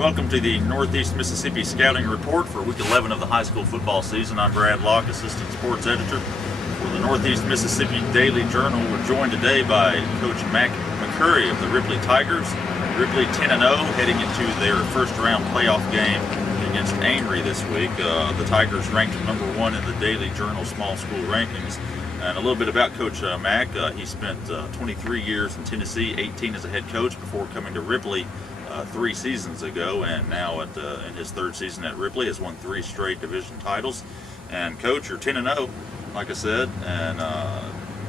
Welcome to the Northeast Mississippi Scouting Report for Week 11 of the high school football season. I'm Brad Locke, Assistant Sports Editor for the Northeast Mississippi Daily Journal. We're joined today by Coach Mac McCurry of the Ripley Tigers. Ripley 10-0, heading into their first-round playoff game against Amory this week. The Tigers ranked number 1 in the Daily Journal small school rankings. And a little bit about Coach Mac. He spent 23 years in Tennessee, 18 as a head coach before coming to Ripley 3 seasons ago, and now in his 3rd season at Ripley has won 3 straight division titles. And Coach, you're 10-0, like I said, and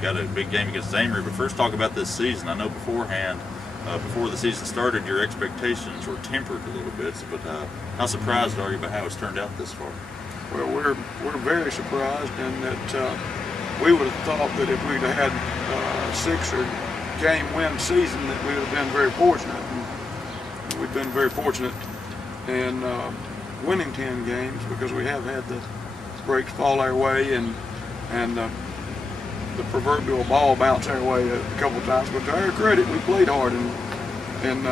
got a big game against Amory. But first, talk about this season. I know beforehand, before the season started, your expectations were tempered a little bit. But how surprised are you by how it's turned out this far? Well, we're very surprised in that we would have thought that if we'd had a 6 or game win season that we would have been very fortunate. And we've been very fortunate in winning 10 games because we have had the breaks fall our way and the proverbial ball bounce our way a couple of times. But to our credit, we played hard in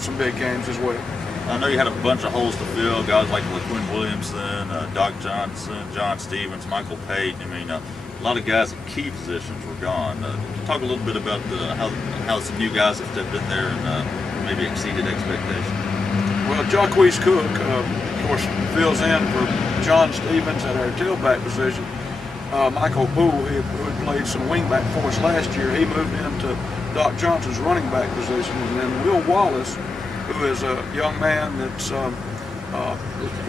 some big games as well. I know you had a bunch of holes to fill, guys like LaQuinn Williamson, Doc Johnson, John Stevens, Michael Pate. I mean, a lot of guys in key positions were gone. Talk a little bit about how some new guys have stepped in there and maybe exceeded expectations. Well, Jacquees Cook, of course, fills in for John Stevens at our tailback position. Michael Poole, who had played some wingback for us last year, he moved into Doc Johnson's running back position. And then Will Wallace, who is a young man that's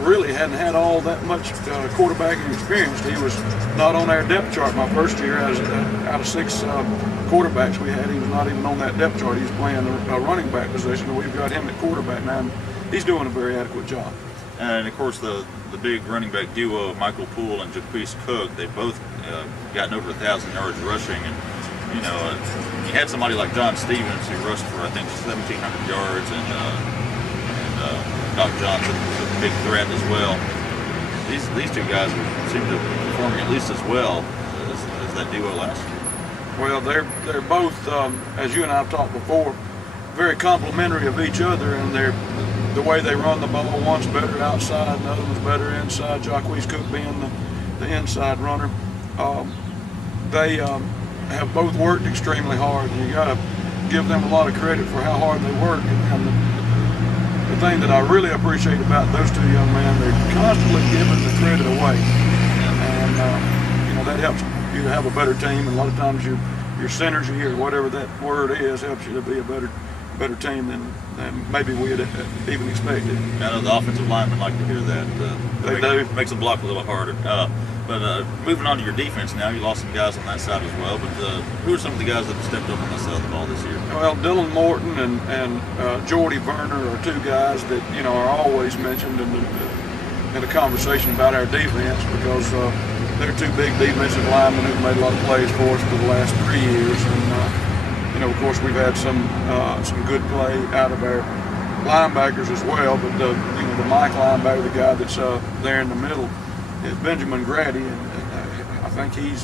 really hadn't had all that much quarterbacking experience. He was not on our depth chart my first year. Out of 6 quarterbacks we had, he was not even on that depth chart. He was playing a running back position. We've got him at quarterback now, and he's doing a very adequate job. And of course, the big running back duo of Michael Poole and Jacquees Cook, they both gotten over 1,000 yards rushing. And you know, you had somebody like John Stevens who rushed for I think 1,700 yards, and Doc Johnson was a big threat as well. These 2 guys seem to be performing at least as well as that duo last year. Well, they're both, as you and I have talked before, very complimentary of each other, and the way they run the ball. One's better outside, and the other one's better inside. Jacquees Cook being the inside runner. They have both worked extremely hard, and you got to give them a lot of credit for how hard they work. And the thing that I really appreciate about those 2 young men, they're constantly giving the credit away, and you know, that helps you to have a better team. And a lot of times your synergy or whatever that word is helps you to be a better team than maybe we had even expected. I know the offensive linemen like to hear that. They do. Makes them block a little harder. But moving on to your defense now, you lost some guys on that side as well. But who are some of the guys that have stepped up on that side of the ball this year? Well, Dylan Morton and Jordy Verner are 2 guys that are always mentioned in the conversation about our defense because they're 2 big defensive linemen who've made a lot of plays for us for the last 3 years. And of course, we've had some good play out of our linebackers as well. But the Mike linebacker, the guy that's there in the middle, is Benjamin Grady, and I think he's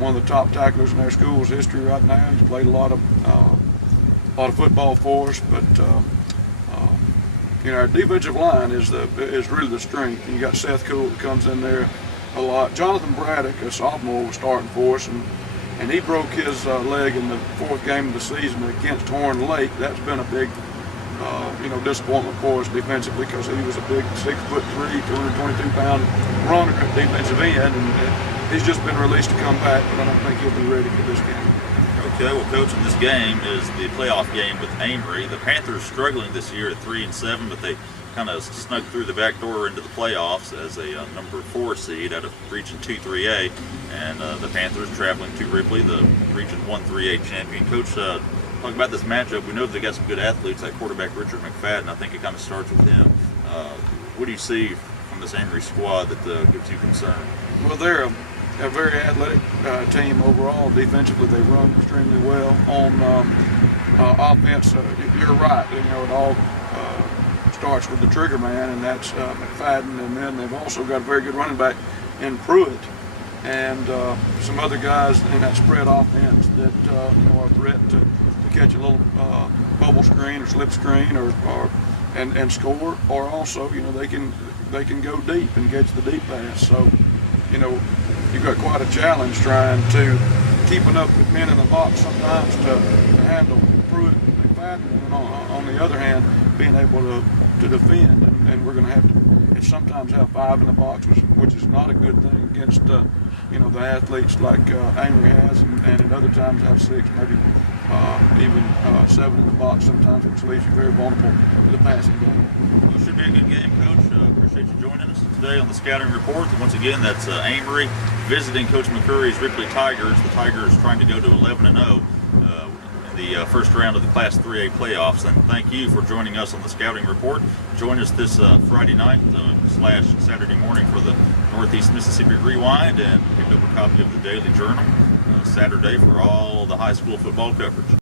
one of the top tacklers in our school's history right now. He's played a lot of football for us, but our defensive line is really the strength. And you got Seth Cool that comes in there a lot. Jonathan Braddock, a sophomore, was starting for us, and he broke his leg in the 4th game of the season against Horn Lake. That's been a big disappointment for us defensively because he was a big 6'3", 222-pound runner at defensive end, and he's just been released to come back, but I don't think he'll be ready for this game. Okay, well, Coach, in this game is the playoff game with Amory. The Panthers struggling this year at 3-7, but they kind of snuck through the back door into the playoffs as a number 4 seed out of Region 2-3A, and the Panthers traveling to Ripley, the Region 1-3A champion. Coach, talk about this matchup. We know they got some good athletes like quarterback Richard McFadden. I think it kind of starts with him. What do you see from this Amory squad that gives you concern? Well, they're a very athletic team overall. Defensively, they run extremely well. On offense, you're right. It all starts with the trigger man, and that's McFadden. And then they've also got a very good running back in Pruitt, and some other guys in that spread offense that are a threat to catch a little bubble screen or slip screen or and score, or also, you know, they can go deep and catch the deep pass. So, you know, you've got quite a challenge trying to keep enough men in the box sometimes to handle Pruitt and McFadden, and on the other hand, being able to defend, and we're going to have to sometimes have 5 in the box, which is not a good thing against you know, the athletes like Amory has, and at other times have 6, maybe even 7 in the box sometimes, which leaves you very vulnerable to the passing game. Well, it should be a good game, Coach. Appreciate you joining us today on the Scouting Report. And once again, that's Amory visiting Coach McCurry's Ripley Tigers. The Tigers trying to go to 11-0 in the first round of the Class 3A playoffs. And thank you for joining us on the Scouting Report. Join us this Friday night / Saturday morning for the Northeast Mississippi Rewind, and pick up a copy of the Daily Journal Saturday for all the high school football coverage.